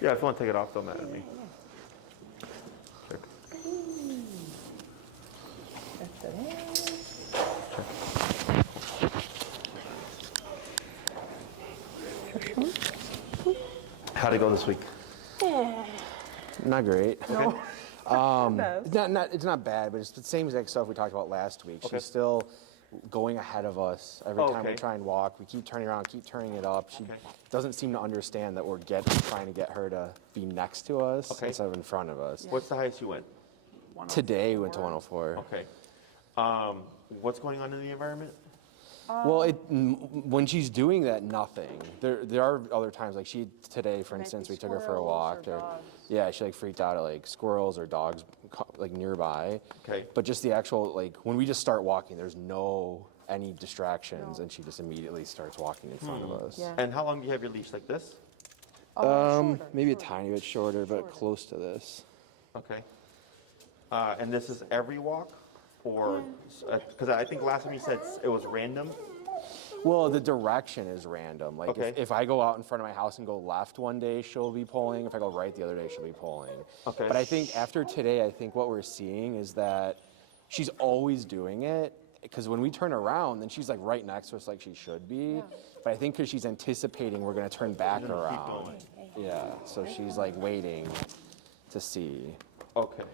Yeah, if you want to take it off, don't matter to me. Check. That's it. How'd it go this week? Not great. No. It's not bad, but it's the same exact stuff we talked about last week. Okay. She's still going ahead of us every time we Okay. try and walk. We keep turning around, keep turning it up. She Okay. doesn't seem to understand that we're trying to get her to be next to us Okay. instead of in front of us. What's the highest you went? Today we went to 104. Okay. What's going on in the environment? Well, when she's doing that, nothing. There are other times, like today, for Might instance, be we took her for a squirrels walk. or dogs. Yeah, she like freaked out at like squirrels or dogs like nearby. Okay. But just the actual, like when we just start walking, there's any distractions, and she just immediately starts walking in front of us. Yeah. And how long do you have your leash like this? Shorter, Maybe shorter. a tiny bit shorter, but close to this. Okay. And this is every walk? Or, because I think last time you said it was random. Well, the direction is random. Like Okay. if I go out in front of my house and go left one day, she'll be pulling. If I go right the other day, she'll be pulling. Okay. But I think after today, I think what we're seeing is that she's always doing it. Because when we turn around, then she's like right next to us like she should be. Yeah. But I think because she's anticipating we're going to turn back You're gonna keep around. going. Yeah, so she's like waiting to see. Okay.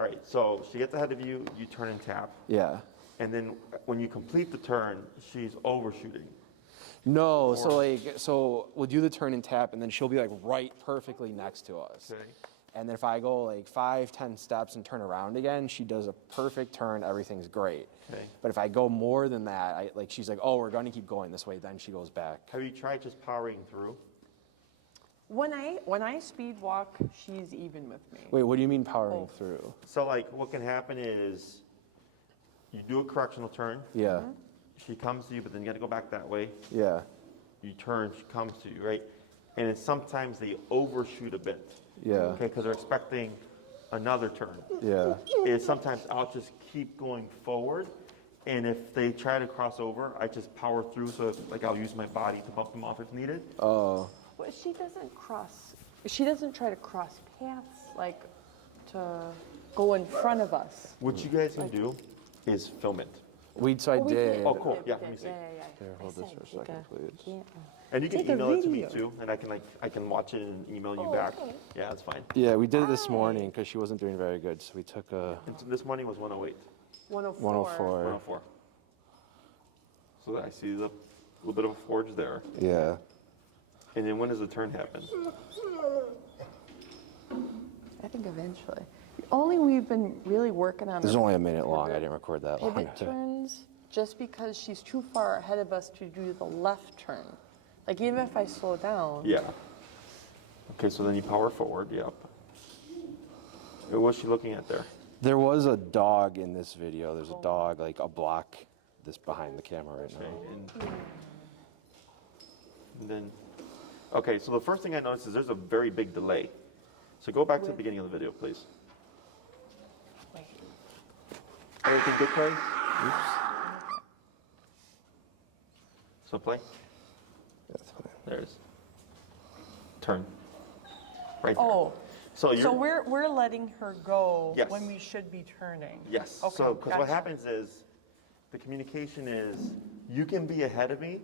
All right, so she gets ahead of you, you turn and tap. Yeah. And then when you complete the turn, she's overshooting. No, so we'll do the turn and tap, and then she'll be like right perfectly next to us. Okay. And then if I go like 5-10 steps and turn around again, she does a perfect turn, everything's great. Okay. But if I go more than that, she's like, oh, we're going to keep going this way, then she goes back. Have you tried just powering through? When I speed walk, she's even with me. Wait, what do you mean powering Oh. through? So like what can happen is you do a correctional turn, Yeah, she comes to you, but then you got to go back that way. yeah, You turn, she comes to you, right? And it's sometimes they overshoot a bit. yeah, Okay, because they're expecting another turn. yeah. Is sometimes I'll just keep going forward, and if they try to cross over, I just power through. So like I'll use my body to bump them off if needed. Oh, Well, she doesn't try to cross paths, like to go in front of us. What you guys can do is film it, so I Oh, we did. Oh, cool. We Yeah, did. let me see. Yeah. Here, hold this for a second, please. and you can Take a email it to me video. too, and I can watch it and email you Oh, back. okay. Yeah, that's fine. Yeah, we did it this morning because she wasn't doing very good, so we took a And this morning was 108, 104. 104. 104. So I see the little bit of a forge there. Yeah. And then when does the turn happen? I think eventually. Only we've been really working on This is her only a minute long. I didn't record that long. pivot turns just because she's too far ahead of us to do the left turn. Like even if I slow down, Yeah. Okay, so then you power forward. Yep. What's she looking at there? There was a dog in this video. There's a dog, like a block this behind the camera right Okay, now. and then, okay, so the first thing I noticed is there's a very big delay. So go back to the beginning of the video, please. wait. Everything good, Clay? Oops. So play. That's fine. There it is. Turn. Right there. Oh, So you're. so we're letting her go Yes. when we should be turning. Yes. Okay, So, because what gotcha. happens is, the communication is, you can be ahead of me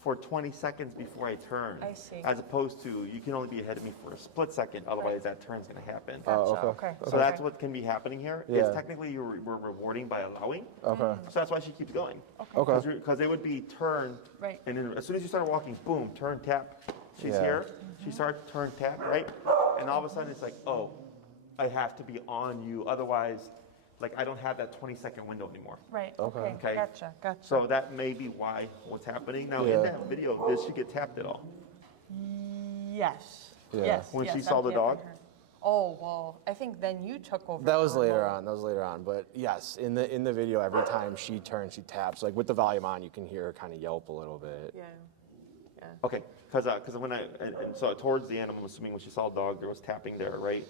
for 20 seconds before I turn. I see. As opposed to, you can only be ahead of me for a split second, otherwise that turn's going to happen. Gotcha. okay. Okay. So that's what can be happening here. Yeah. Is technically we're rewarding by allowing. Okay. So that's why she keeps going. Okay. Because they would be turn, Right. and then as soon as you start walking, boom, turn, tap. She's Yeah. here. She starts turn, tap, right? And all of a sudden it's like, oh, I have to be on you. Otherwise, like I don't have that 20-second window anymore. Right. Okay. Okay. Okay. Gotcha. So that may be why what's happening. Now Yeah. in that video, did she get tapped at all? Yes. Yeah. Yes. When she yes, saw I'm the dog? tapping her. Oh well, I think then you took over. That was her later role. on. That was later on. But yes, in the video, every time she turns, she taps. Like with the volume on, you can hear her kind of yelp a little bit. Yeah. Yeah. Okay, because when and so towards the end, I'm assuming when she saw the dog, there was tapping there, right?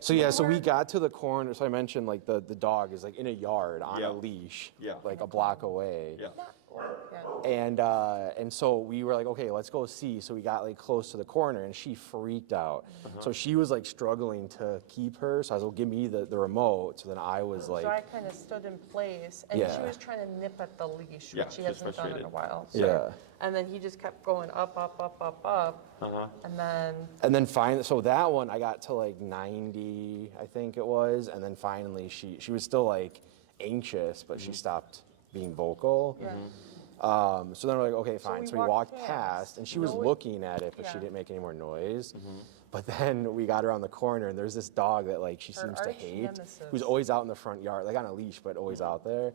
So yeah, so we got to the corner. So I mentioned like the dog is like in a yard on Yeah. a leash, Yeah. like a block away. Yeah. Yeah. And so we were like, okay, let's go see. So we got like close to the corner, and she freaked out. So she was like struggling to keep her. So I was like, give me the remote. So then I was like, So I kind of stood in place, and she Yeah. was trying to nip at the leash, Yeah, which she she was hasn't done in a frustrated. while. yeah. And then he just kept going up, and then Finally, so that one I got to like 90, I think it was, and then finally she was still like anxious, but she stopped being vocal. yeah. So then we're like, okay, fine. we So we walked walked past, and she was No, looking at it, but she yeah. didn't make any more noise. But then we got around the corner, and there's this dog that like she Her seems to arch hate, nemesis. who's always out in the front yard, like on a leash, but always out there.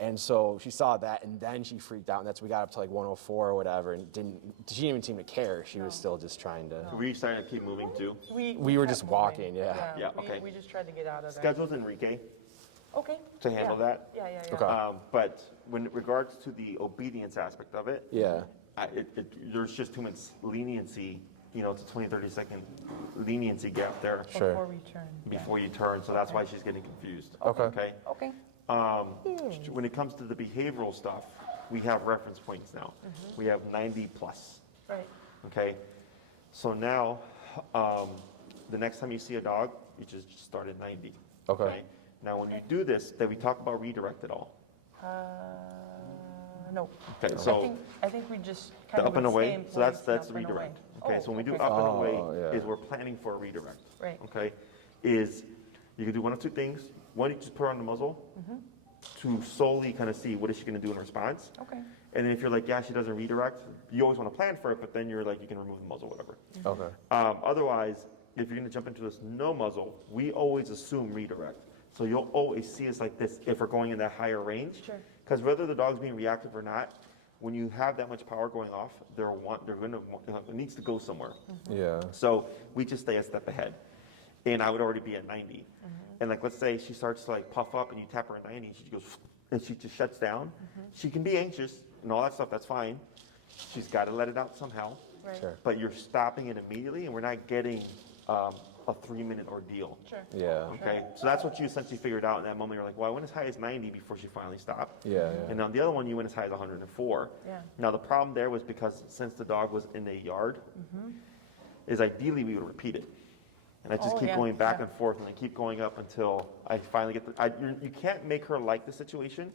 And so she saw that, and then she freaked out, and that's we got up to like 104 or whatever, and she didn't even seem to care. She was still just trying to. Were you starting to keep moving too? We were kept just moving. walking, yeah. Yeah, okay. We just tried to get out of there. Schedule's Enrique Okay. to handle yeah. that. Yeah. Okay. But when it regards to the obedience aspect of it, Yeah. there's just too much leniency, it's a 20, 30 second leniency gap there Sure. Before we turn. before you turn, so that's why she's getting confused. Okay. Okay? Okay. When it comes to the behavioral stuff, we have reference points now. We have 90 plus, Right. okay? So now, the next time you see a dog, you just start at 90. Okay. Now, when you do this, then we talk about redirect at all. No. Okay, I so think we just the kind up of and would stay away, in so that's place and up and redirect. away. Okay, so when we do okay. up and Oh, away, yeah. is we're planning for a redirect. Right. Okay, is you can do one of two things. One, you just put her on the muzzle to solely kind of see what is she going to do in response. Okay. And then if you're like, yeah, she doesn't redirect, you always want to plan for it, but then you're like, you can remove the muzzle, whatever. Okay. Otherwise, if you're going to jump into this no muzzle, we always assume redirect. So you'll always see us like this if we're going in that higher range. Sure. Because whether the dog's being reactive or not, when you have that much power going off, it needs to go somewhere. Yeah. So we just stay a step ahead. And I would already be at 90. And like, let's say she starts to like puff up and you tap her at 90, she goes, and she just shuts down. She can be anxious and all that stuff, that's fine. She's got to let it out somehow. Right. Sure. But you're stopping it immediately and we're not getting a 3-minute ordeal. Sure. Yeah. Okay, so that's what you essentially figured out in that moment. You're like, well, I went as high as 90 before she finally stopped. Yeah. And on the other one, you went as high as 104. Yeah. Now, the problem there was because since the dog was in the yard, is ideally we would repeat it. And I just Oh, keep yeah, going back yeah. and forth, and I keep going up until I finally get you can't make her like the situation.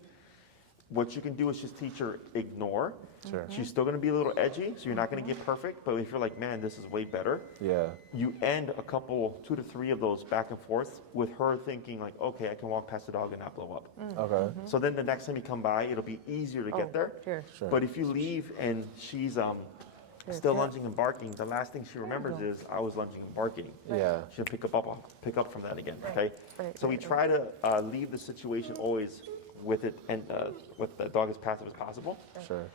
What you can do is just teach her ignore. Sure. She's still going to be a little edgy, so you're not going to get perfect. But if you're like, man, this is way better, Yeah. you end a couple, 2 to 3 of those back and forth with her thinking like, okay, I can walk past the dog and not blow up. Okay. So then the next time you come by, it'll be easier to get there. Here. Sure. But if you leave and she's still lunging and barking, the last thing she remembers is I was lunging and barking. Yeah. She'll pick up from that again. Okay. Right, So we try to leave the situation always with it and with the dog as passive as possible. Sure.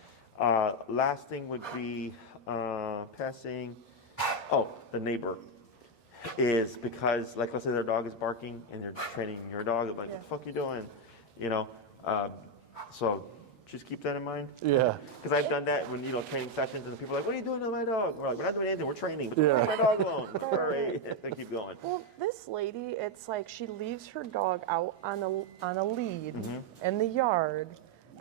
Last thing would be passing. Oh, the neighbor is because, like, let's say their dog is barking and they're training your dog. Like, what the fuck you doing? You know. So just keep that in mind. Yeah. Because I've done that when training sessions and people are like, "What are you doing to my dog?" We're like, "We're not doing anything. We're training. But Yeah. leave my dog alone." Sorry. And keep going. Well, this lady, it's like she leaves her dog out on a lead in the yard,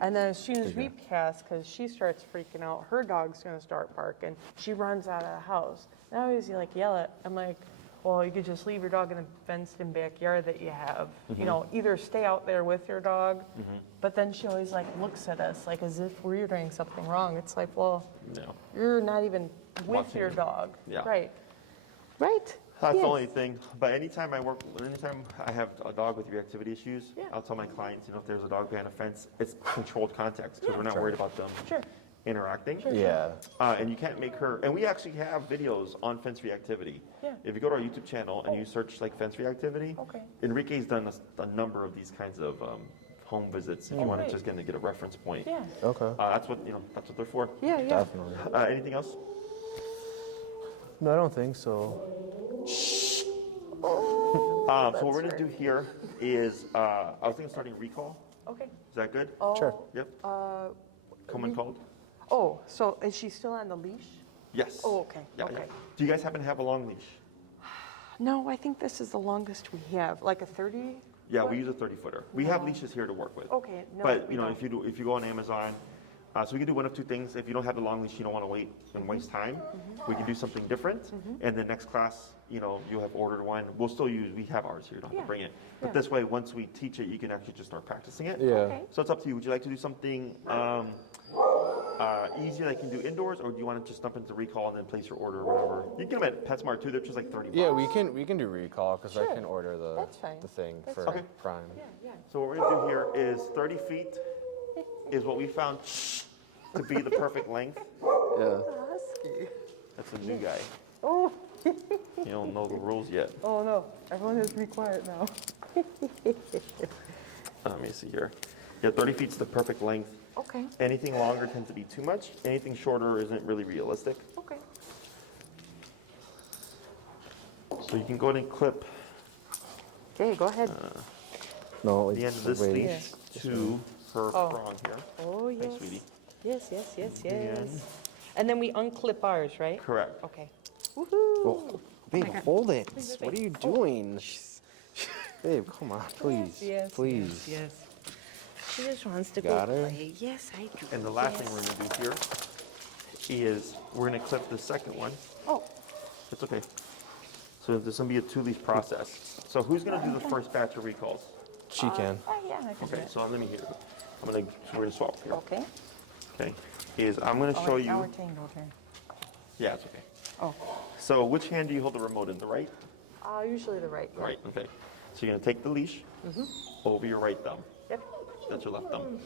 and then as soon as we pass, because she starts freaking out, her dog's gonna start barking. She runs out of the house. And I always yell at. I'm like, well, you could just leave your dog in a fenced-in backyard that you have. Either stay out there with your dog, but then she always looks at us like as if we're doing something wrong. It's like, well, No. you're not even with Watching your it. dog, Yeah. right? Right. That's Yes. the only thing. But anytime I have a dog with reactivity issues, Yeah. I'll tell my clients, if there's a dog behind a fence, it's controlled context because we're not Sure. worried about them Sure. interacting. Yeah. And you can't make her, and we actually have videos on fence reactivity. Yeah. If you go to our YouTube channel and you search fence reactivity, Okay. Enrique's done a number of these kinds of home visits if you want to great. just get a reference point. Yeah. Okay. That's what they're for. Yeah. Yeah. Definitely. Anything else? No, I don't think so. So what we're gonna do here is I was thinking of starting recall. Okay. Is that good? Oh, Sure. Yep. Come and cold. Oh, so is she still on the leash? Yes. Oh, okay, Yeah, okay. yeah. Do you guys happen to have a long leash? No, I think this is the longest we have, like a 30? Yeah, we use a 30-footer. We have leashes here to work with. Okay, no, But we don't. if you go on Amazon, So we can do one of two things. If you don't have the long leash, you don't want to wait and waste time. We can do something different. And the next class, you know, you have ordered one. We'll still use, we have ours here, you don't have to bring it. But this way, once we teach it, you can actually just start practicing it. Yeah. Okay. So it's up to you. Would you like to do something easier that you can do indoors, or do you want to just jump into recall and then place your order or whatever? You can get them at PetSmart too. They're just like $30. Yeah, we can do recall because I Sure. can order That's fine. the thing That's for fine. Prime. Yeah. So what we're gonna do here is 30 feet is what we found to be the perfect length. Yeah. Husky. That's a new guy. Oh. You don't know the rules yet. Oh no, everyone has to be quiet now. Let me see here. Yeah, 30 feet's the perfect length. Okay. Anything longer tends to be too much. Anything shorter isn't really realistic. Okay. So you can go ahead and clip Okay, go ahead. No, the end of this wait. leash to her Oh. prong here. Oh yes. Hi, sweetie. Yes. And- And then we unclip ours, right? Correct. Okay. Oh, Woohoo! babe, God. hold it. Please, What are babe. you doing? Babe, come on, please. Yes. Please. Yes. She just wants to Got go her? play. Yes, I do. And the last thing we're gonna do here is we're gonna clip the second one. Oh, It's okay. So there's gonna be a 2-leash process. So who's gonna do the first batch of recalls? She can. yeah, I can do Okay, it. so let me hear. We're gonna swap here. Okay. Okay. I'm gonna show Now we're you. tangled here. Yeah, it's okay. Oh. So which hand do you hold the remote in? The right? Usually the right. The right. Okay. So you're gonna take the leash over your right thumb. Yep. That's your left thumb.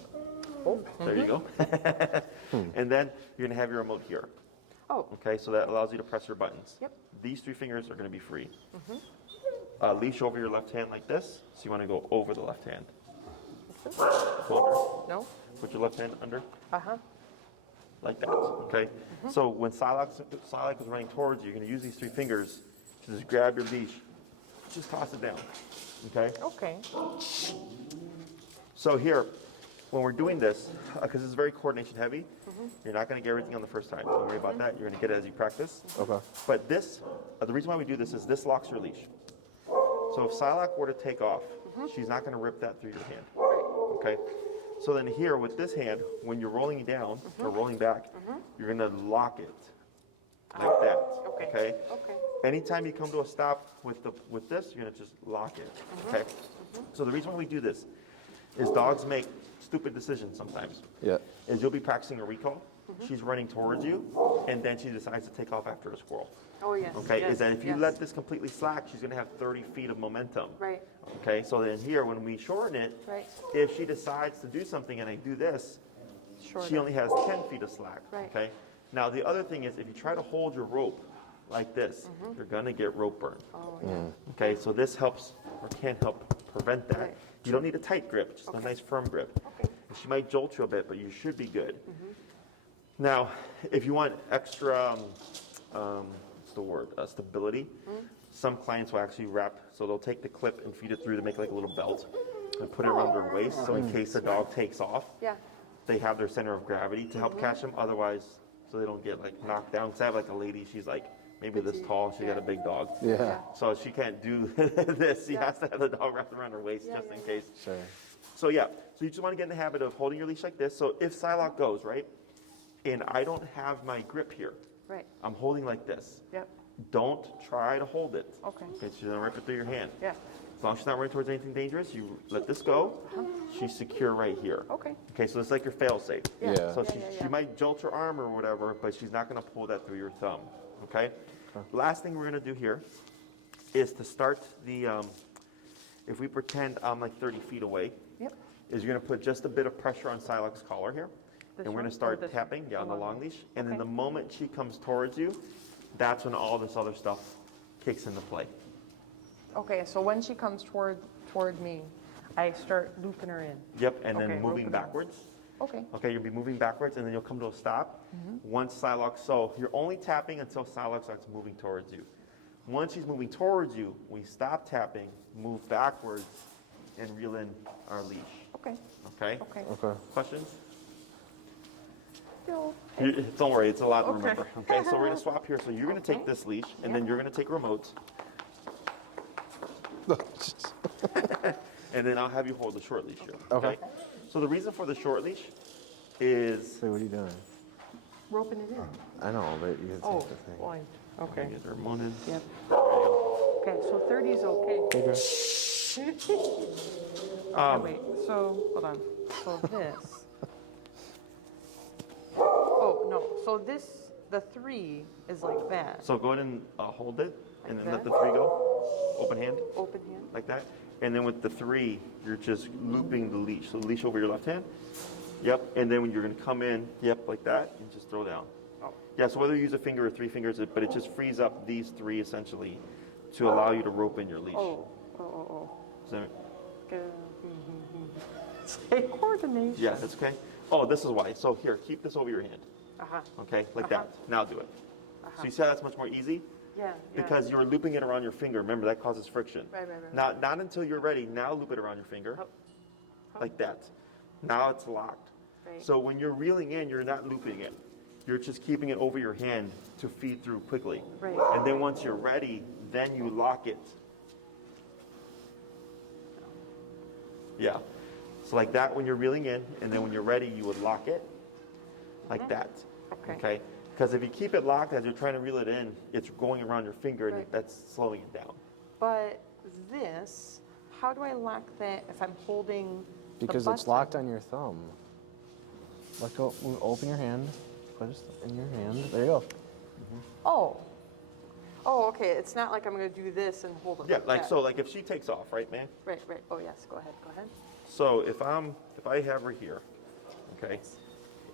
Oh. There you go. And then you're gonna have your remote here. Oh. Okay, so that allows you to press your buttons. Yep. These 3 fingers are gonna be free. Leash over your left hand like this. So you wanna go over the left hand. Go under. No. Put your left hand under. Uh-huh. Like that, okay? So when Psylocke is running towards you, you're gonna use these 3 fingers to just grab your leash, just toss it down, okay? Okay. So here, when we're doing this, because it's very coordination heavy, you're not gonna get everything on the first time. Don't worry about that, you're gonna get it as you practice. Okay. But this, the reason why we do this is this locks your leash. So if Psylocke were to take off, she's not gonna rip that through your hand, okay? So then here with this hand, when you're rolling down or rolling back, you're gonna lock it like that, Okay. okay? Okay. Anytime you come to a stop with this, you're gonna just lock it, okay? So the reason why we do this is dogs make stupid decisions sometimes. Yeah. Is you'll be practicing a recall, she's running towards you, and then she decides to take off after a squirrel. Oh, yes. Okay, yes, is that if you yes. let this completely slack, she's gonna have 30 feet of momentum. Right. Okay, so then here, when we shorten it, Right. if she decides to do something and I do this, Shorter. she only has 10 feet of slack. Right. Okay. Now the other thing is, if you try to hold your rope like this, you're gonna get rope burn. Oh, yeah. Okay, so this helps or can help prevent that. Right. You don't need a tight grip, just a nice firm grip. Okay. And she might jolt you a bit, but you should be good. Now, if you want extra, what's the word, stability, some clients will actually wrap, so they'll take the clip and feed it through to make like a little belt and put it around their waist, so in case the dog takes off, Yeah. they have their center of gravity to help catch them. Otherwise, so they don't get like knocked down. Cause I have like a lady, she's like maybe this tall, she got a big dog. Yeah. So she can't do this. She has to have the dog wrapped around her waist just in case. Sure. So yeah, so you just want to get in the habit of holding your leash like this. So if Psylocke goes, right, and I don't have my grip here, Right. I'm holding like this. Yep. Don't try to hold it. Okay. Okay, she's gonna rip it through your hand. Yeah. As long as she's not running towards anything dangerous, you let this go. She's secure right here. Okay. Okay, so it's like your fail safe. Yeah. So Yeah, she, yeah, she yeah. might jolt her arm or whatever, but she's not gonna pull that through your thumb, okay? Last thing we're gonna do here is to start the, if we pretend I'm like 30 feet away, Yep. is you're gonna put just a bit of pressure on Psylocke's collar here. This And we're one? gonna start Or this tapping, one? yeah, on the long leash. And then Okay. the moment she comes towards you, that's when all this other stuff kicks into play. Okay, so when she comes toward me, I start looping her in. Yep, and then Okay, moving roping her. backwards. Okay. Okay, you'll be moving backwards and then you'll come to a stop. Once Psylocke, so you're only tapping until Psylocke starts moving towards you. Once she's moving towards you, we stop tapping, move backwards, and reel in our leash. Okay. Okay? Okay. Okay. Questions? No. Don't worry, it's a lot to Okay. remember. Okay, so we're gonna swap here. So you're gonna take this leash, and then you're gonna take remote, and then I'll have you hold the short leash here. Okay. So the reason for the short leash is, Wait, what are you doing? Roping it in. I know, but you can Oh, take the thing. boy. Okay. get their Ramonas. Yep. Okay, so 30 is okay. Okay, wait, so, hold on. So this. Oh, no, so this, the 3 is like that. So go ahead and hold it, and Like then let that? the 3 go. Open hand, Open hand. like that. And then with the 3, you're just looping the leash. So the leash over your left hand. Yep. And then when you're going to come in, yep, like that, and just throw down. Oh. Yeah, so whether you use a finger or 3 fingers, but it just frees up these 3 essentially to allow you to rope in your leash. Oh. So, Say coordination. yeah, that's okay. Oh, this is why. So here, keep this over your hand. Uh-huh. Okay, like Uh-huh. that. Now do it. So you see how that's much more easy? Yeah. Because you're looping it around your finger. Remember, that causes friction. Right. Not until you're ready. Now loop it around your finger. Oh. Like that. Now it's locked. Right. So when you're reeling in, you're not looping it. You're just keeping it over your hand to feed through quickly. Right. And then once you're ready, then you lock it. Yeah. So like that when you're reeling in, and then when you're ready, you would lock it like that. Okay. Because if you keep it locked as you're trying to reel it in, it's going around your finger, and Right. that's slowing it down. But this, how do I lock that if I'm holding the Because it's button? locked on your thumb. Let go. Open your hand. Put it in your hand. There you go. Oh. Oh, okay. It's not like I'm going to do this and hold it Yeah, like like that. so, like if she takes off, right, man? Right. Oh, yes. Go ahead. So if I have her here, okay,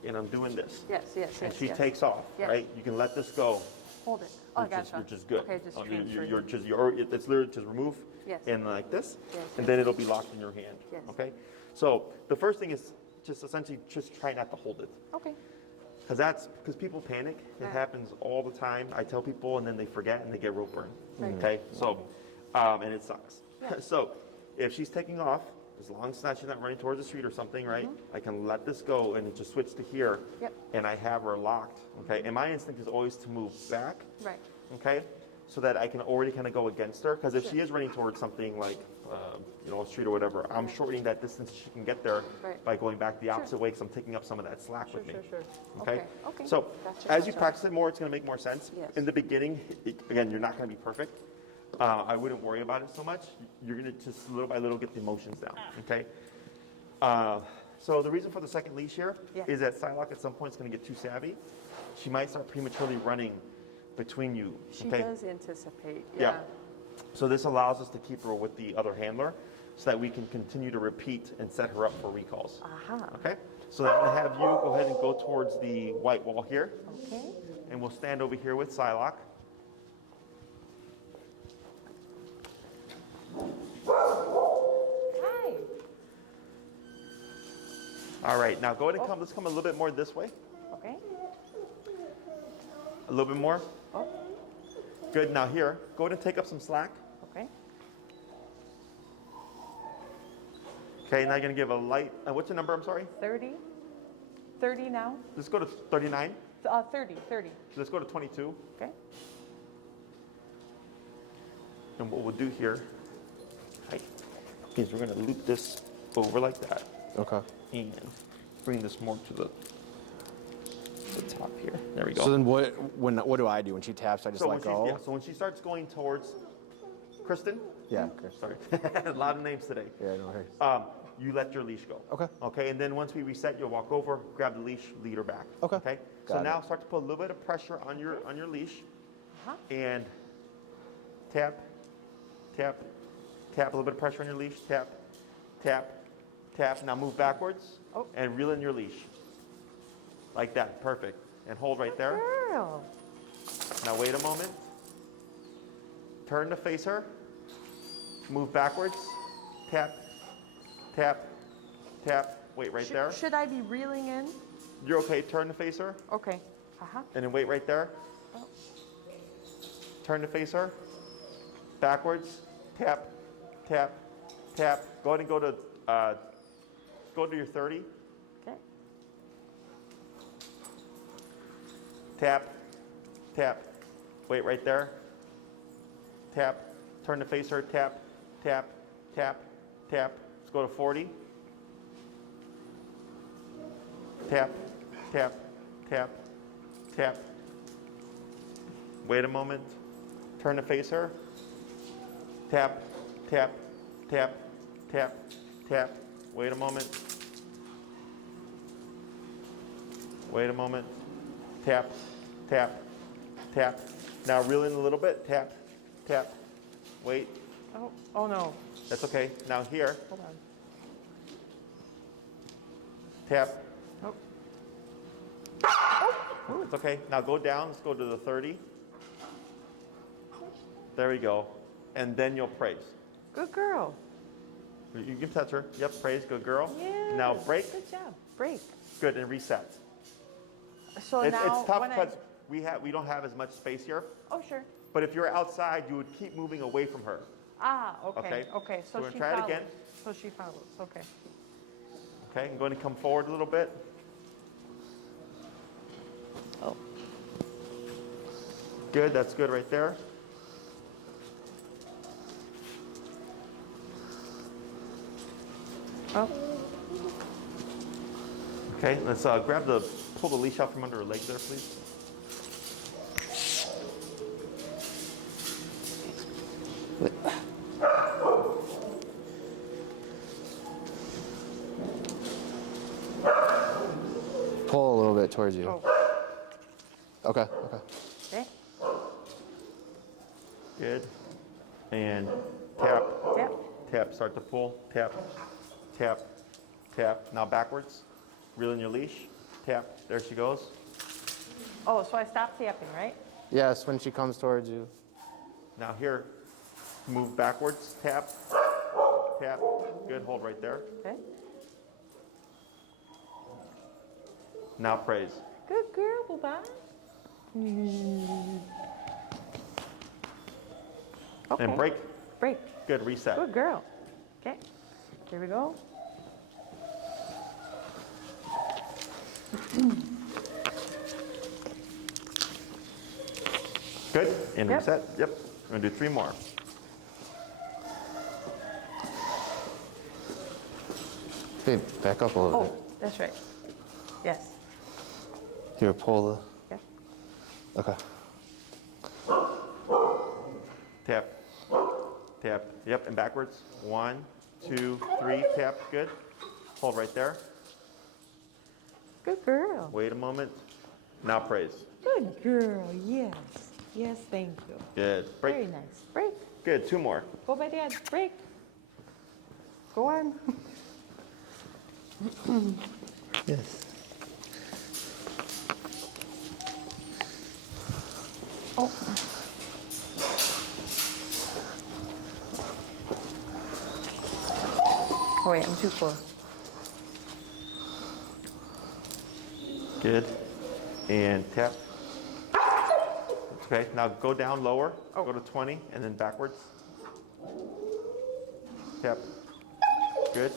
and I'm doing this, Yes. and she yes. takes off, Yes. right? You can let this go. Hold it. Oh, which is, gotcha. which is good. Okay, just you're it's literally just remove Yes. and like this, Yes, and then it'll be locked in your hand. Yes. Okay. So the first thing is just essentially just try not to hold it, Okay. because people panic. It Yeah. happens all the time. I tell people, and then they forget and they get rope burn. Right. Okay. So, and it sucks. Yeah. So if she's taking off, as long as she's not running towards the street or something, right? I can let this go and it just switch to here. Mm-hmm. Yep. And I have her locked. Okay. And my instinct is always to move back. Right. Okay, so that I can already kind of go against her. Because if she Sure. is running towards something like, a street or whatever, I'm shortening that distance she can get there Right. by going back the Sure. opposite way because I'm taking up some of that slack with me. Sure. Okay? Okay. So Gotcha, as you gotcha. practice it more, it's going to make more sense. Yes. In the beginning, again, you're not going to be perfect. I wouldn't worry about it so much. You're going to just little by little get the emotions down. Okay? So the reason for the second leash here Yeah. is that Psylocke at some point is going to get too savvy. She might start prematurely running between you. She Okay? does anticipate. Yeah. Yeah. So this allows us to keep her with the other handler so that we can continue to repeat and set her up for recalls. Aha. Okay? So I'm going to have you go ahead and go towards the white wall here, Okay. and we'll stand over here with Psylocke. Hi. All right, now go ahead and let's come a little bit more this way. Okay. A little bit more. Oh. Good, now here, go ahead and take up some slack. Okay. Okay, now you're going to give a light, what's your number, I'm sorry? 30. 30 now. Let's go to 39. 30. Let's go to 22. Okay. And what we'll do here is we're going to loop this over like that Okay. and bring this more to the top here. There we go. So then what do I do when she taps? I just So let when go. so when she starts going towards Kristen, Yeah. Okay. sorry, a lot of names today. Yeah. No worries. You let your leash go. Okay. Okay, and then once we reset, you'll walk over, grab the leash, lead her back. Okay. Okay. So Got it. now start to put a little bit of pressure on your leash, Uh-huh. and tap, tap, tap. A little bit of pressure on your leash. Tap, tap, tap. Now move backwards Oh. and reel in your leash, like that. Perfect. And hold right there. Girl. Now wait a moment. Turn to face her. Move backwards. Tap, tap, tap. Wait right there. Should I be reeling in? You're okay. Turn to face her. Okay. Uh-huh. And then wait right there. Oh. Turn to face her. Backwards. Tap, tap, tap. Go ahead and go to your 30. Okay. Tap, tap. Wait right there. Tap. Turn to face her. Tap, tap, tap, tap. Let's go to 40. Tap, tap, tap, tap. Wait a moment. Turn to face her. Tap, tap, tap, tap, tap. Wait a moment. Wait a moment. Tap, tap, tap. Now reel in a little bit. Tap, tap. Wait. Oh no. That's okay. Now here. Hold on. Tap. Oh. Oh, it's okay. Now go down. Let's go to the 30. There we go. And then you'll praise. Good girl. You can touch her. Yep, praise. Good girl. Yeah. Now break. Good job. Break. Good, and reset. So It's now tough when because we don't have as much space here. Oh, sure. But if you're outside, you would keep moving away from her. Ah, okay. Okay. Okay. So So we're gonna she try it follows. again. So she follows. Okay. Okay, I'm going to come forward a little bit. Oh. Good, that's good right there. Oh. Okay, let's pull the leash out from under her leg there, please. Pull a little bit towards you. Oh. Okay, okay. Okay. Good. And tap, Tap. tap, start to pull, tap, tap, tap. Now backwards, reel in your leash, tap, there she goes. Oh, so I stopped tapping, right? Yes, when she comes towards you. Now here, move backwards, tap, tap, good, hold right there. Okay. Now praise. Good girl, Booba. Okay. And break, Break. good, reset. Good girl. Okay. Here we go. Good, and Yep. reset, yep. We're gonna do 3 more. Hey, back up a little Oh, that's right. Yes. bit. Here, pull Yeah. the. Okay. Tap, tap, yep, and backwards. 1, 2, 3, tap, good. Hold right there. Good girl. Wait a moment. Now praise. Good girl. Yes. Yes, thank you. Good. Break. Very nice. Break. Good. 2 more. Go by dad. Break. Go on. Yes. Oh. Oh wait, I'm too close. Good. And tap. Okay. Now go down lower. Oh. Go to 20 and then backwards. Tap. Good.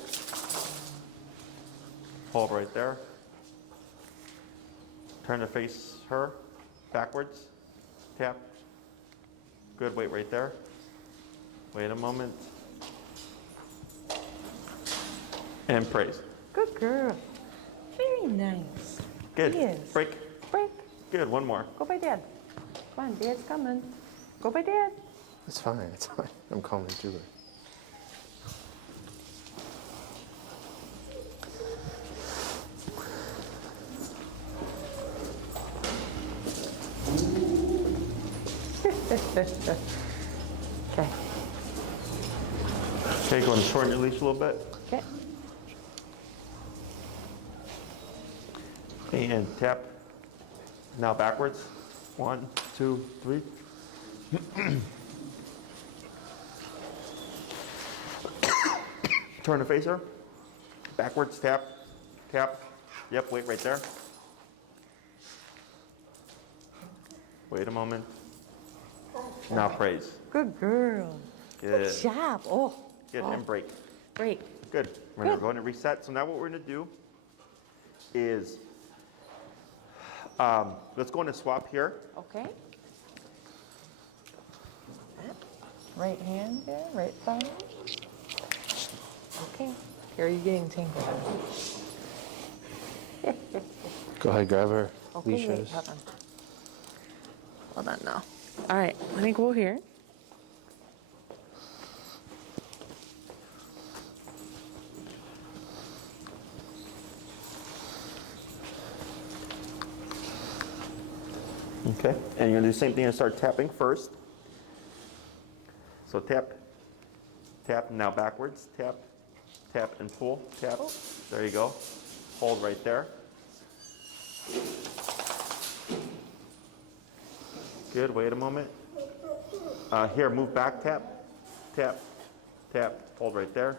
Hold right there. Turn to face her. Backwards. Tap. Good. Wait right there. Wait a moment. And praise. Good girl. Very nice. Good. Yes. Break. Break. Good. 1 more. Go by dad. Come on, dad's coming. Go by dad. It's fine, it's fine. I'm coming to her. Okay. Okay. Go and shorten your leash a little bit. Okay. And tap. Now backwards. 1, 2, 3. Turn to face her. Backwards, tap, tap. Yep, wait right there. Wait a moment. Now praise. Good girl. Good. Good job. Oh. Good, Oh. and break. Break. Good. We're Good. going to reset. So now what we're going to do is, let's go into swap here. Okay. Right hand there, right thumb. Okay. Here, are you getting tangled? Go ahead, grab her Okay, wait, leashes. hold on. Hold on now. All right, let me go here. Okay, and you're gonna do the same thing and start tapping first. So tap, tap, now backwards, tap, tap and pull, tap. There you go. Hold right there. Good, wait a moment. Here, move back, tap, tap, tap, hold right there.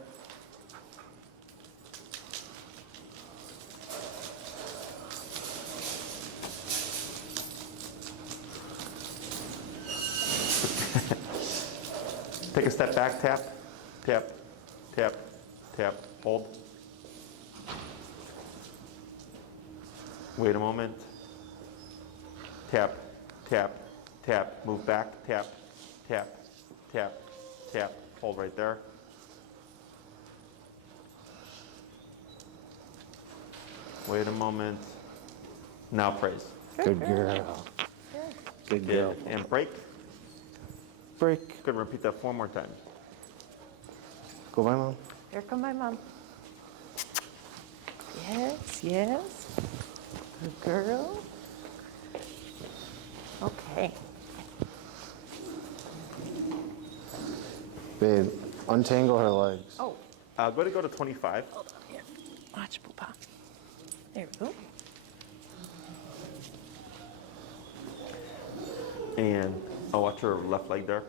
Take a step back, tap, tap, tap, tap, hold. Wait a moment. Tap, tap, tap, move back, tap, tap, tap, tap, hold right there. Wait a moment. Now praise. Good girl. Good girl. Good. And break. Break. Good, repeat that 4 more times. Go by, Mom. Here come my mom. Yes, yes. Good girl. Okay. Babe, untangle her legs. Oh, Go to 25. hold on here. Watch, Poopa. There we go. And watch your left leg there.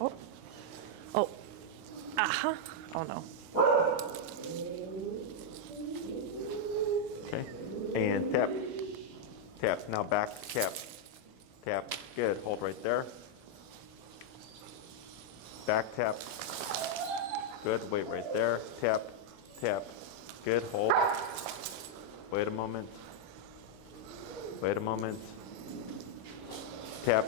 Oh. Oh. Aha. Oh no. Okay. And tap. Tap. Now back. Tap. Tap. Good. Hold right there. Back tap. Good. Wait right there. Tap. Tap. Good. Hold. Wait a moment. Wait a moment. Tap.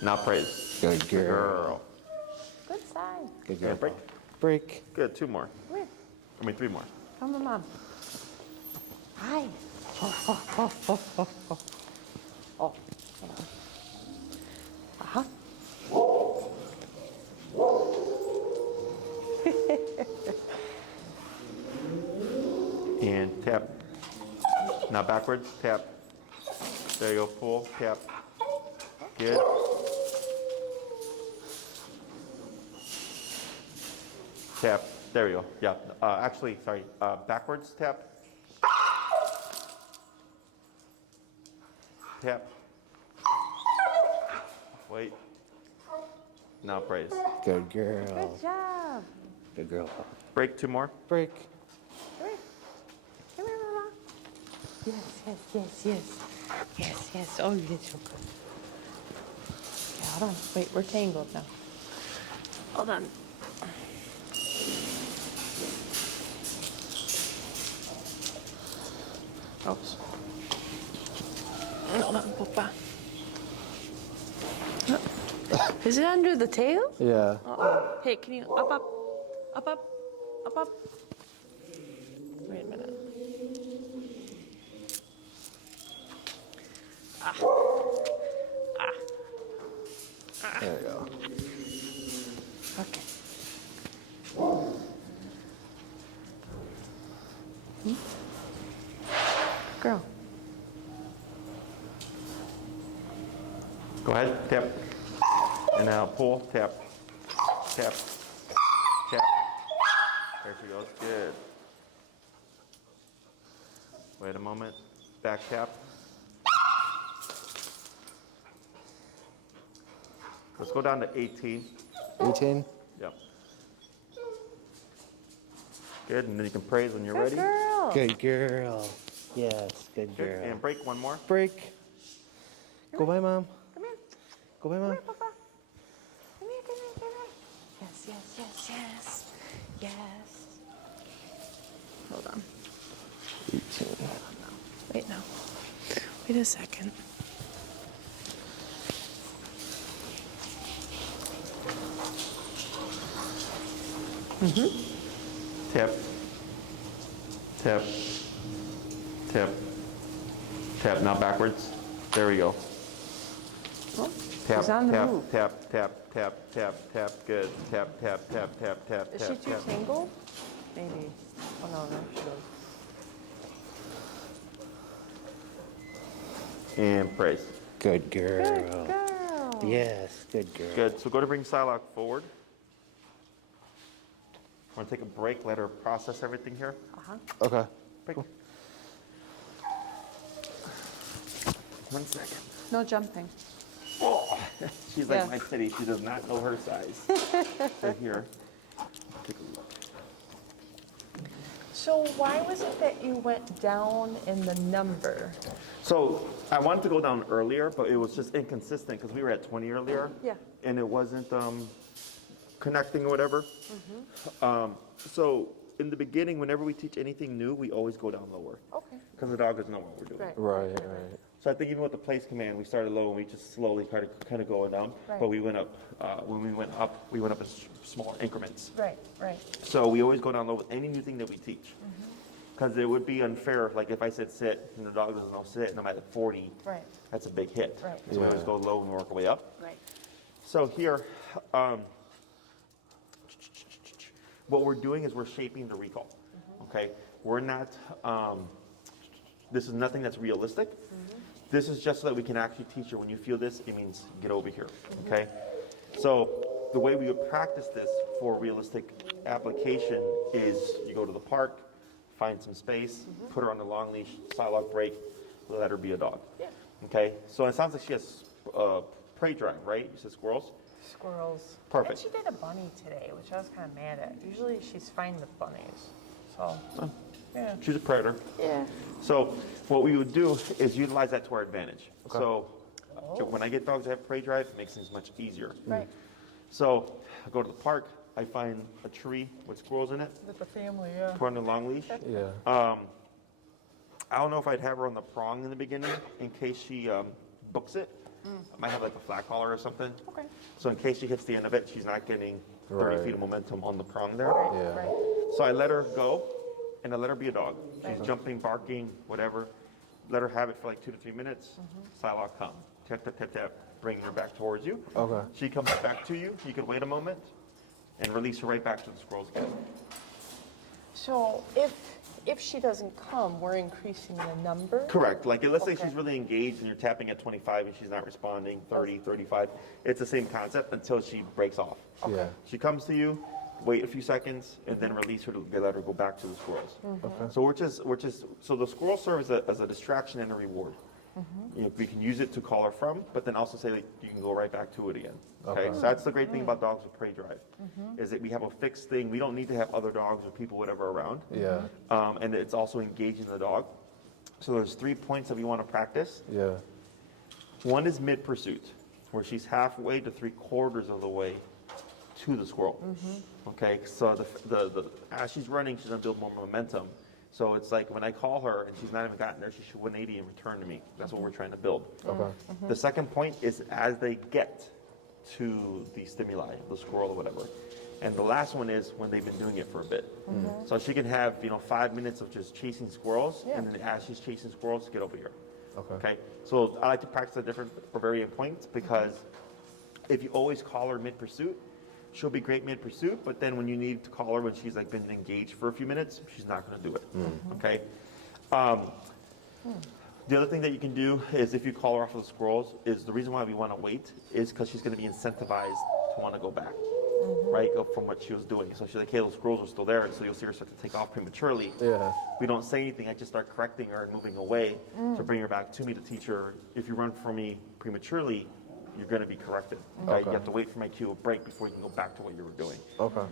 Now praise. Good girl. Girl. Good side. Good girl. And break. Break. Good. 2 more. Come here. 3 more. Come on, Mom. Hi. Oh. Uh-huh. And tap. Now backwards. Tap. There you go. Pull. Tap. Good. Tap. There you go. Yeah. Actually, sorry. Backwards. Tap. Tap. Wait. Now praise. Good girl. Good job. Good girl. Break 2 more. Break. Come here. Come here, Mama. Yes, yes, yes, yes. Yes, yes. Oh, you did so good. Okay, hold on. Wait, we're tangled now. Hold on. Oops. Hold on, Papa. Is it under the tail? Yeah. Uh-oh. Hey, can you up, up, up, up, up, up? Wait a minute. There we go. Okay. Girl. Go ahead. Tap. And now pull. Tap. Tap. Tap. There she goes. Good. Wait a moment. Back tap. Let's go down to 18. 18. Yep. Good, and then you can praise when you're Good ready. girl. Good girl. Yes, good Good, girl. and break 1 more. Break. Go by, Mom. Come here. Go by, Come Mom. here, Papa. Come here, come here, come here. Yes, yes, yes, yes. Yes. Hold on. 18. Wait, no. Wait a second. Tap. Tap, tap, tap. Now backwards. There we go. Oh, Tap, she's on the tap, move. tap, tap, tap, tap, tap. Good. Tap, tap, tap, tap, tap, Is tap, she too tap. tangled? Maybe. Oh, no, she does. And praise. Good girl. Good girl. Yes, good girl. Good. So go to bring Psylocke forward. Want to take a break, let her process everything here? Uh-huh. Okay. Break. 1 second. No jumping. Oh, she's like Yeah. my city. She does not know her size. So here, take a look. So why was it that you went down in the number? So I wanted to go down earlier, but it was just inconsistent because we were at 20 earlier. Yeah. And it wasn't connecting or whatever. So in the beginning, whenever we teach anything new, we always go down lower Okay. because the dog doesn't know what we're doing. Right. Right. So I think even with the place command, we started low and we just slowly kind of going down. Right. But we went up. When we went up in smaller increments. Right. So we always go down low with any new thing that we teach. Because it would be unfair, like if I said sit and the dog doesn't know sit and I'm at 40, Right. that's a big hit. Right. So we Yeah. always go low and work our way up. Right. So here, what we're doing is we're shaping the recall. Okay? We're not, this is nothing that's realistic. This is just so that we can actually teach her when you feel this, it means get over here. Okay? So the way we would practice this for realistic application is you go to the park, find some space, put her on the long leash, Psylocke break, let her be a dog. Yeah. Okay? So it sounds like she has prey drive, right? You said squirrels? Squirrels. Perfect. And she did a bunny today, which I was kind of mad at. Usually she's fine with bunnies. So, yeah. She's a predator. Yeah. So what we would do is utilize that to our advantage. Okay. So when I get dogs that have prey drive, it makes things much easier. Right. So I go to the park, I find a tree with squirrels in it, With the family, yeah. put her on the long leash. Yeah. I don't know if I'd have her on the prong in the beginning in case she books it. I might have like a flat collar or something. Okay. So in case she hits the end of it, she's not getting 30 Right. feet of momentum on the prong there. Right. Yeah. Right. So I let her go, and I let her be a dog. She's Right. jumping, barking, whatever. Let her have it for like 2 to 3 minutes. Psylocke come. Tap, tap, tap, tap. Bring her back towards you. Okay. She comes back to you. You could wait a moment and release her right back to the squirrels again. So if she doesn't come, we're increasing the number? Correct. Like, let's say Okay. she's really engaged and you're tapping at 25 and she's not responding, 30, 35. It's the same concept until she breaks off. Yeah. She comes to you, wait a few seconds, and then release her to let her go back to the squirrels. Okay. So so the squirrels serve as a distraction and a reward. You know, we can use it to call her from, but then also say like, you can go right back to it again. Okay, Okay. so that's the great thing about dogs with prey drive, is that we have a fixed thing. We don't need to have other dogs or people, whatever, around. Yeah. And it's also engaging the dog. So there's 3 points that we want to practice. Yeah. One is mid-pursuit, where she's halfway to 3/4 of the way to the squirrel. Okay, so as she's running, she's gonna build more momentum. So it's like when I call her and she's not even gotten there, she should 180 and return to me. That's what we're trying to build. Okay. The second point is as they get to the stimuli, the squirrel or whatever. And the last one is when they've been doing it for a bit. So she can have 5 minutes of just chasing squirrels, Yeah. and then as she's chasing squirrels, get over here. Okay. Okay, so I like to practice at different varying points because if you always call her mid-pursuit, she'll be great mid-pursuit, but then when you need to call her when she's like been engaged for a few minutes, she's not gonna do it, okay? The other thing that you can do is if you call her off of the squirrels, is the reason why we wanna wait is because she's gonna be incentivized to wanna go back, right, from what she was doing. So she's like, hey, those squirrels are still there, and so you'll see her start to take off prematurely. Yeah. We don't say anything, I just start correcting her and moving away to bring her back to me to teach her, if you run from me prematurely, you're going to be corrected. Right? Okay. You have to wait for my cue of break before you can go back to what you were doing. Okay.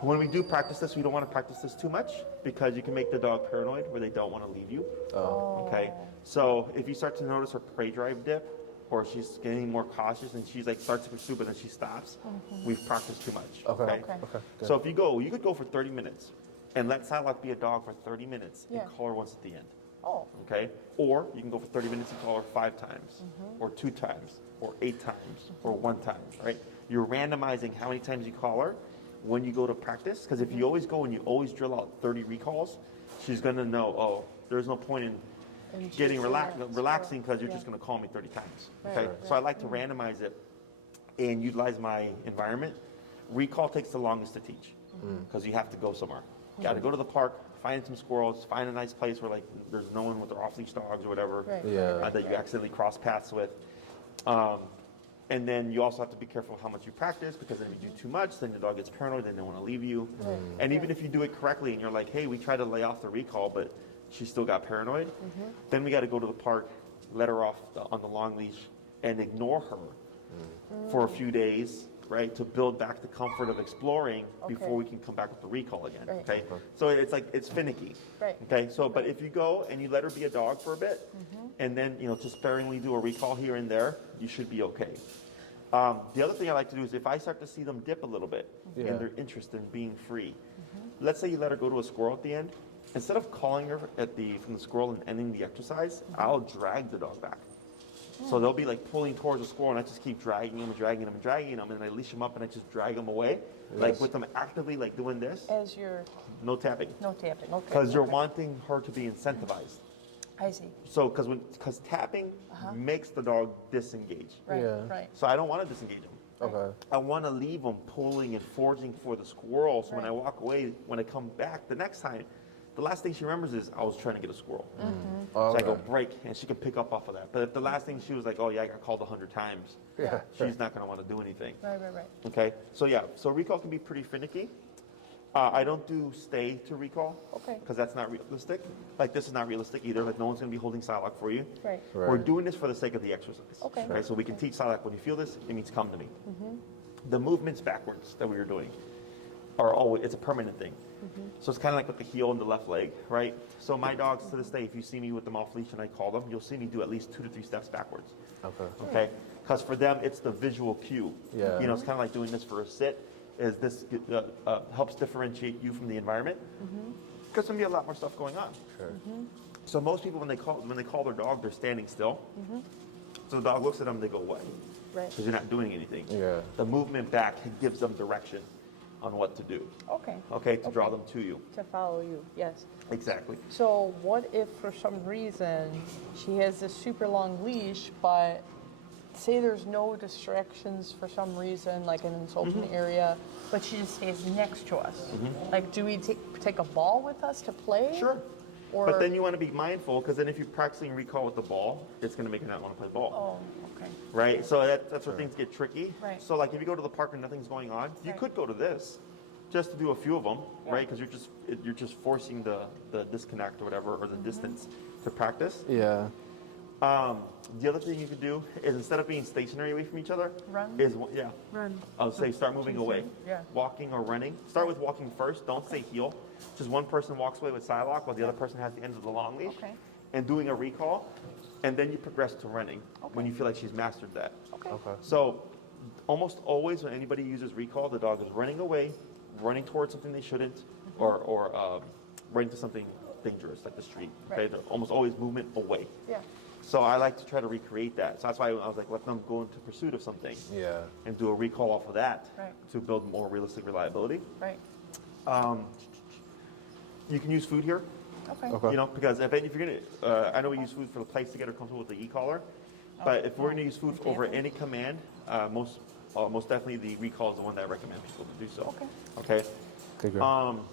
When we do practice this, we don't want to practice this too much because you can make the dog paranoid where they don't want to leave you. Okay? So if you start to notice her prey drive dip, or she's getting more cautious and she's like starts to pursue but then she stops, we've practiced too much. Okay. Okay. Okay. Good. So if you could go for 30 minutes and let Psylocke be a dog for 30 minutes Yeah. and call her once at the end. Oh, Okay? Or you can go for 30 minutes and call her 5 times, or 2 times, or 8 times, or 1 time, right? You're randomizing how many times you call her, when you go to practice, because if you always go and you always drill out 30 recalls, she's going to know, oh, there's no point in And getting she's relaxing because you're yeah. just going to call me 30 times. Right, Okay, right. so I like to randomize it and utilize my environment. Recall takes the longest to teach because you have to go somewhere. You got to go to the park, find some squirrels, find a nice place where like there's no one with their off-leash dogs or whatever Right. Yeah. that you accidentally cross paths with. And then you also have to be careful how much you practice because if you do too much, then the dog gets paranoid and they want to leave you. Right. And even if you do it correctly and you're like, hey, we tried to lay off the recall, but she still got paranoid, then we got to go to the park, let her off on the long leash, and ignore her for a few days, right, to build back the comfort of exploring before Okay. we can come back with the recall again. Right. Okay, so it's like it's finicky. Right. Okay, so but if you go and you let her be a dog for a bit, and then just sparingly do a recall here and there, you should be okay. The other thing I like to do is if I start to see them dip a little bit Yeah. and they're interested in being free, let's say you let her go to a squirrel at the end, instead of calling her from the squirrel and ending the exercise, I'll drag the dog back. So they'll be like pulling towards the squirrel and I just keep dragging them and dragging them and dragging them and I leash them up and I just drag them away, like with them actively like doing this, As you're no tapping. no tapping, okay. Because you're okay. wanting her to be incentivized. I see. So, because tapping makes the dog disengage. Right, Yeah. right. So I don't want to disengage them. Okay. I want to leave them pulling and forging for the squirrel. So when I Right. walk away, when I come back the next time, the last thing she remembers is I was trying to get a squirrel. Oh, So I go okay. break, and she can pick up off of that. But if the last thing she was like, oh yeah, I got called 100 times, Yeah. she's not going to want to do anything. Right, right, right. Okay. So yeah. So recall can be pretty finicky. I don't do stay to recall. Okay. Because that's not realistic. Like this is not realistic either. Like no one's going to be holding Psylocke for you. Right. Right. We're doing this for the sake of the exercise. Okay. Right? So we can teach Psylocke when you feel this, it means come to me. The movements backwards that we were doing are always, it's a permanent thing. So it's kind of like with the heel and the left leg, right? So my dogs to this day, if you see me with them off leash and I call them, you'll see me do at least 2 to 3 steps backwards. Okay. Okay? Because for them, it's the visual cue. Yeah. You know, it's kind of like doing this for a sit. Is this helps differentiate you from the environment? Because there's gonna be a lot more stuff going on. Sure. So most people, when they call their dog, they're standing still. So the dog looks at them, they go away Right. because you're not doing anything. Yeah. The movement back gives them direction on what to do. Okay. Okay, to draw them to you. To follow you, yes. Exactly. So what if for some reason she has this super long leash, but say there's no distractions for some reason, like in this open area, but she just stays next to us? Like, do we take a ball with us to play? Sure. Or, But then you want to be mindful because then if you're practicing recall with the ball, it's going to make her not want to play ball. Oh, okay. Right? So that's where things get tricky. Right. So like if you go to the park and nothing's going on, you Right. could go to this just to do a few of them, Yeah. right? Because you're just forcing the disconnect or whatever or the distance to practice. Yeah. The other thing you could do is instead of being stationary away from each other, Run? Run. I would say start moving away. Yeah. Walking or running. Start with walking first. Don't say heel. Just one person walks away with Psylocke while the other person has the end of the long leash. Okay. And doing a recall. And then you progress to running when Okay. you feel like she's mastered that. Okay. Okay. So almost always when anybody uses recall, the dog is running away, running towards something they shouldn't, or running to something dangerous like the street. Okay, Right. they're almost always movement away. Yeah. So I like to try to recreate that. So that's why I was like, let them go into pursuit of something Yeah. and do a recall off of that Right. to build more realistic reliability. Right. You can use food here, Okay. Okay. you know, because if you're gonna, I know we use food for the place to get her comfortable with the e-collar, but if we're gonna use food over any command, most definitely the recall is the one that I recommend people to do so. Okay. Okay. Good girl.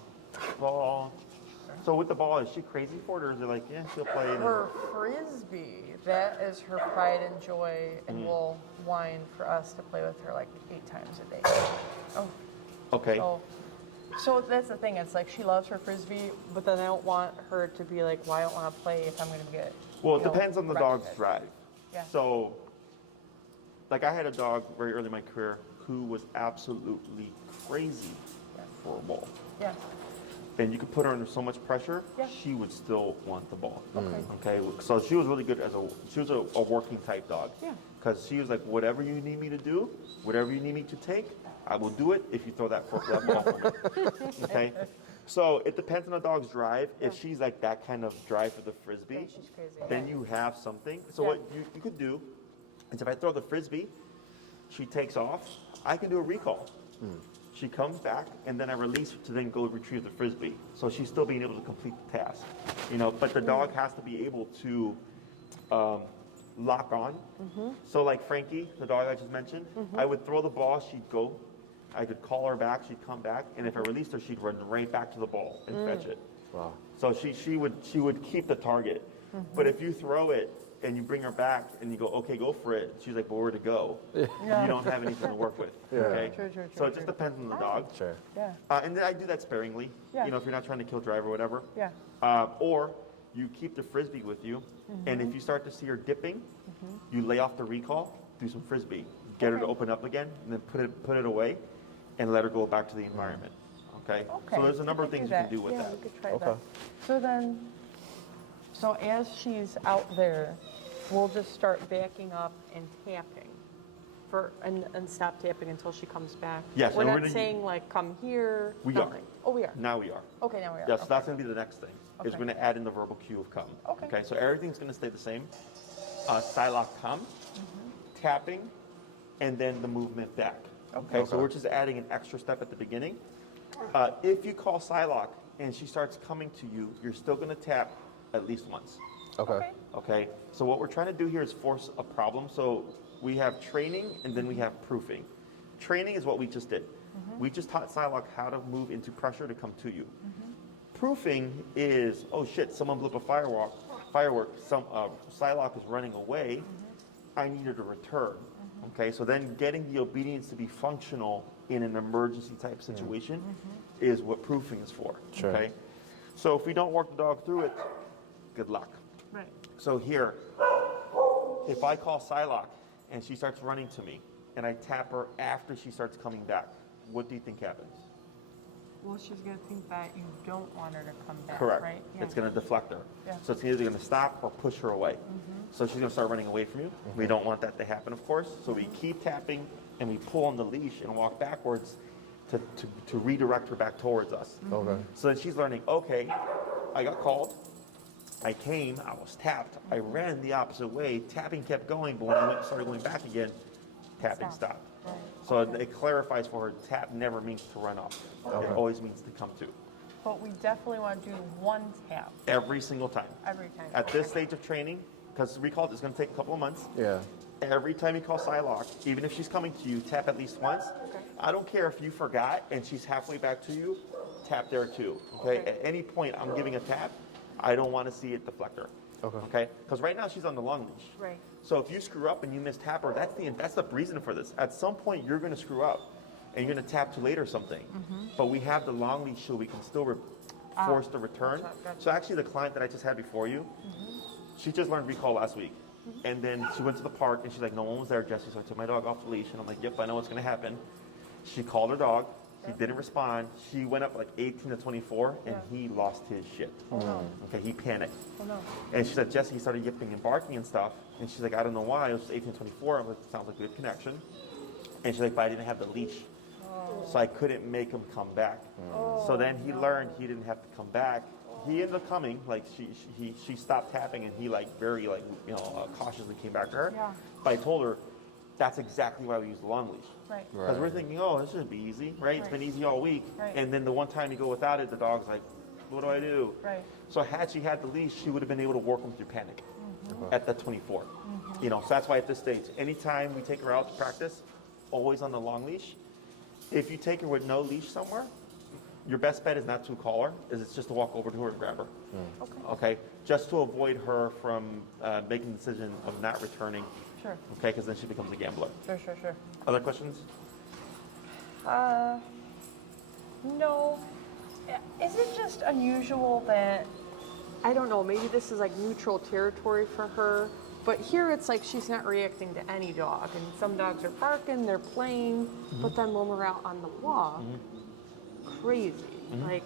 Ball. So with the ball, is she crazy for it, or is it like, yeah, she'll play? And Her frisbee, that is her pride and joy, and will whine for us to play with her like 8 times a day. Oh, okay. so that's the thing. It's like she loves her frisbee, but then I don't want her to be like, "Well, I don't want to play if I'm going to get." Well, it you know, depends on the dog's wrecked." drive. Yeah. So, like I had a dog very early in my career who was absolutely crazy Yeah. for a ball. Yeah. And you could put her under so much pressure, Yeah. she would still want the ball. Okay. Okay, so she was really good she was a working type dog. Yeah. Because she was like, whatever you need me to do, whatever you need me to take, I will do it if you throw that ball for me. Okay? So it depends on the dog's drive. If she's like that kind of drive for the frisbee, Yeah, she's crazy. then you have something. So Yeah. what you could do is if I throw the frisbee, she takes off, I can do a recall. She comes back, and then I release her to then go retrieve the Frisbee. So she's still being able to complete the task, but the dog has to be able to lock on. So like Frankie, the dog I just mentioned, I would throw the ball, she'd go. I could call her back, she'd come back, and if I released her, she'd run right back to the ball and fetch it. Wow. So she would keep the target. But if you throw it and you bring her back and you go, okay, go for it, she's like, well, where to go? You don't have anything to work with. Okay? True, So it just depends on the dog. Sure. Yeah. And then I do that sparingly, Yeah. if you're not trying to kill drive or whatever. Yeah. Or you keep the Frisbee with you, and if you start to see her dipping, you lay off the recall, do some Frisbee, get her to open up again, and then put it away, and let her go back to the environment. Okay? So there's a number of we could things you can do with yeah, that. we could try Okay. that. So then, as she's out there, we'll just start backing up and tapping. And stop tapping until she comes back. Yes, We're and we're not gonna- saying like come here. We are. nothing. Oh, we are. Now we are. Okay, now we are. Yes, Okay. that's going to be the next thing. Is Okay. we're going to add in the verbal cue of come. Okay. So everything's going to stay the same. Psylocke come, tapping, and then the movement back. Okay. So we're just adding an extra step at the beginning. If you call Psylocke and she starts coming to you, you're still going to tap at least once. Okay. Okay. So what we're trying to do here is force a problem. So we have training and then we have proofing. Training is what we just did. We just taught Psylocke how to move into pressure to come to you. Proofing is, oh shit, someone blew up a firework. Psylocke is running away. I need her to return. Okay, so then getting the obedience to be functional in an emergency type situation is what proofing is for. Sure. Okay, so if we don't work the dog through it, good luck. Right. So here, if I call Psylocke and she starts running to me and I tap her after she starts coming back, what do you think happens? Well, she's gonna think that you don't want her to come back, Correct. right? It's going to deflect her. Yeah. So it's either going to stop or push her away. So she's going to start running away from you. We don't want that to happen, of course. So we keep tapping and we pull on the leash and walk backwards to redirect her back towards us. Okay. So then she's learning, okay, I got called. I came, I was tapped. I ran the opposite way. Tapping kept going, but when I started going back again, tapping stopped. Right. So it clarifies for her, tap never means to run off. It always means to come to. But we definitely want to do one tap Every single time. every time. At this stage of training, because recall is going to take a couple of months, Yeah. every time you call Psylocke, even if she's coming to you, tap at least once. Okay. I don't care if you forgot and she's halfway back to you, tap there too. Okay? Okay. At any point I'm giving a tap, I don't want to see it deflect her. Okay? Because right now she's on the long leash. Right. So if you screw up and you miss tap her, that's the reason for this. At some point you're going to screw up and you're going to tap too late or something. But we have the long leash so we can still force the return. Gotcha. So actually the client that I just had before you, she just learned recall last week. And then she went to the park and she's like, no one was there, Jesse, so I took my dog off the leash. And I'm like, yep, I know what's going to happen. She called her dog. He didn't respond. She went up like 18 to 24 and he lost his shit. Okay, he panicked. Oh no. And she said, Jesse, he started yipping and barking and stuff. And she's like, I don't know why. It was 18 to 24. I'm like, sounds like a good connection. And she's like, but I didn't have the leash. So I couldn't make him come back. So then he learned he didn't have to come back. He ended up coming, like she stopped tapping and he like very like, cautiously came back to her. Yeah. But I told her, that's exactly why we use the long leash. Right. Because we're thinking, oh, this should be easy, right? It's been easy all week. Right. And then the one time you go without it, the dog's like, what do I do? Right. So had she had the leash, she would have been able to work him through panic at the 24. So that's why at this stage, anytime we take her out to practice, always on the long leash. If you take her with no leash somewhere, your best bet is not to call her, is it's just to walk over to her and grab her. Okay? Just to avoid her from making the decision of not returning. Sure. Okay, because then she becomes a gambler. Sure. Other questions? No. Is it just unusual that, I don't know, maybe this is like neutral territory for her, but here it's like she's not reacting to any dog, and some dogs are barking, they're playing, but then when we're out on the walk, crazy. Like,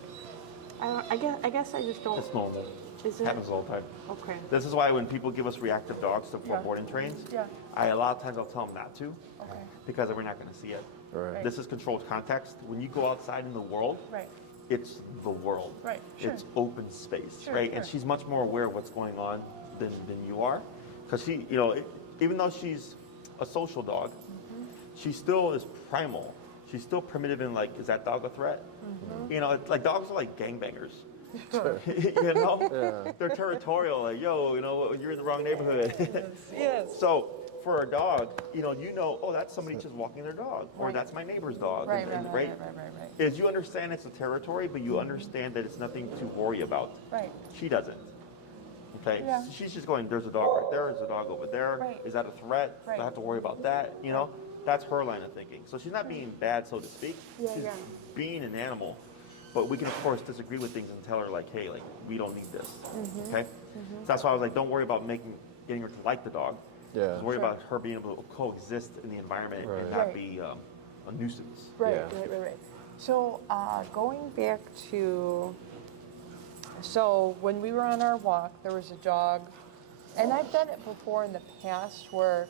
I guess I just don't. It's normal. Is it? Happens all the time. Okay. This is why when people give us reactive dogs for Yeah. boarding trains, Yeah. a lot of times I'll tell them not to Okay. because we're not going to see it. Right. This is controlled context. When you go outside in the world, Right. it's the world. Right, sure. It's open space, Sure, right? And sure. she's much more aware of what's going on than you are. Because she, even though she's a social dog, she still is primal. she's still primitive in like, is that dog a threat? You know, it's like dogs are like gangbangers. You know, they're territorial. Like, yo, you know, you're in the wrong neighborhood. Yes. So for a dog, you know, oh, that's somebody just walking their dog, or that's my neighbor's dog. Right. Is you understand it's a territory, but you understand that it's nothing to worry about. Right. She doesn't. Okay. Yeah. She's just going. There's a dog right there. There's a dog over there. Right. Is that a threat? Right. Do I have to worry about that? You know, that's her line of thinking. So she's not being bad, so to speak. She's being an animal. But we can, of course, disagree with things and tell her, like, hey, like, we don't need this. Okay? So that's why I was like, don't worry about getting her to like the dog. Yeah. Just worry about her being able to coexist in the environment and not be a nuisance. Right. So going back to, so when we were on our walk, there was a dog, and I've done it before in the past where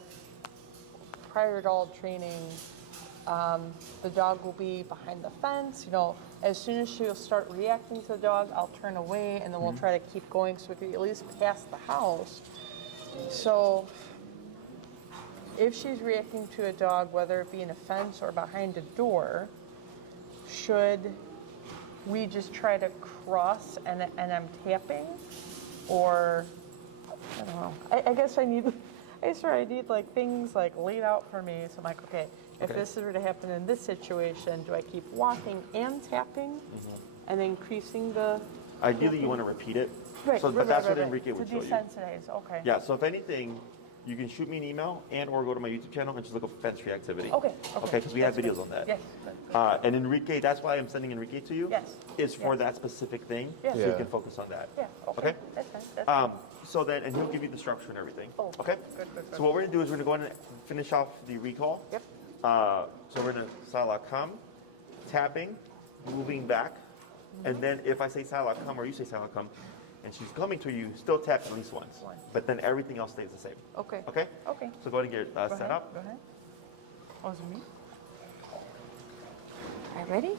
prior to all training, the dog will be behind the fence. You know, as soon as she'll start reacting to the dog, I'll turn away, and then we'll try to keep going so we can at least pass the house. So if she's reacting to a dog, whether it be in a fence or behind a door, should we just try to cross and I'm tapping? Or, I don't know. I guess I need like things like laid out for me. So I'm like, okay, if this were to happen in this situation, do I keep walking and tapping and increasing the... Ideally, you want to repeat it. Right, But that's what Enrique would to show you. desensitize, okay. Yeah, so if anything, you can shoot me an email and or go to my YouTube channel and just look up fence reactivity. Okay. Okay, because we have That's videos good. on that. Yes. And Enrique, that's why I'm sending Enrique to you. Yes. Is for Yes. that specific thing. Yes. So you Yeah. can focus on that. Yeah, okay. That's fine. That's fine. So that, and he'll give you the structure and everything. Oh, Okay? good. So what we're going to do is we're going to go in and finish off the recall. Yep. So we're going to Psylocke come, tapping, moving back, and then if I say Psylocke come or you say Psylocke come, and she's coming to you, still tap at least once. But then everything else stays the same. Okay. Okay? Okay. So go ahead and get Go set ahead, up. Go ahead. Oh, is it me? All right, ready?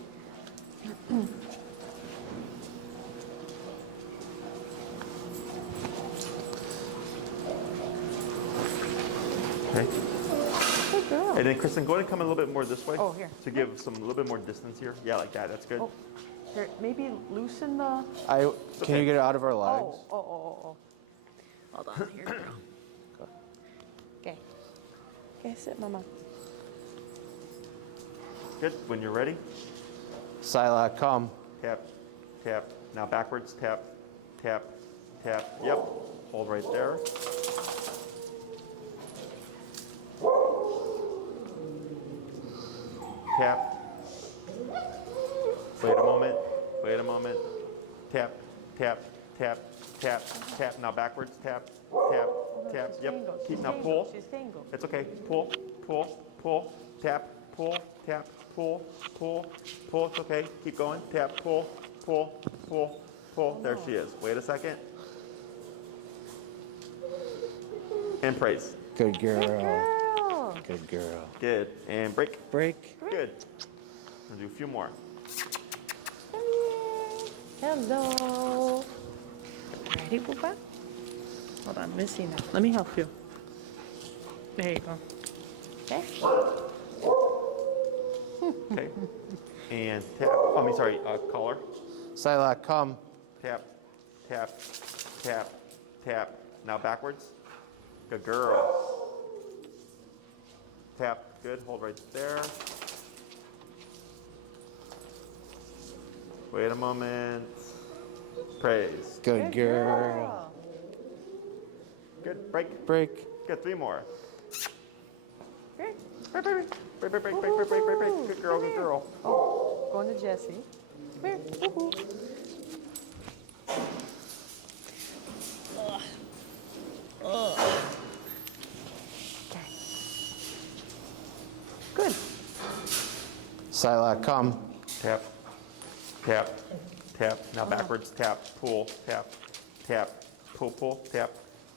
Okay. Good girl. And then Kristen, go ahead and come a little bit more this way. Oh, here. To give a little bit more distance here. Yeah, like that. That's good. Oh, here, maybe loosen the... Can you get it out of our legs? Oh. Hold on, here. Okay. Okay, sit, Mama. Good. When you're ready, Psylocke, come. tap, tap. Now backwards, tap, tap, tap. Yep. Hold right there. Tap. Wait a moment. Tap, tap, tap, tap, tap. Now backwards, tap, tap, tap. She's Yep. tangled. Keep She's now tangled. pull. She's tangled. It's okay. Pull, tap, pull, tap, pull. It's okay. Keep going. Tap, pull. There she is. Wait a second. And praise. Good girl. Girl. Good girl. Good. And break. Break. Good. We'll do a few more. Hello. Ready, Poopa? Hold on, missing it. Let me help you. There you go. Okay. Okay. And tap. Collar. Psylocke, come. Tap, tap, tap, tap. Now backwards. Good girl. Tap. Good. Hold right there. Wait a moment. Praise. Good girl. Good. Break. Break. Good. 3 more. Great. Break. Good girl. Oh, going to Jessie. Come here. Woo-hoo. Okay. Good. Psylocke, come. Tap, tap, tap. Now backwards. Tap, pull, tap, tap, pull, tap.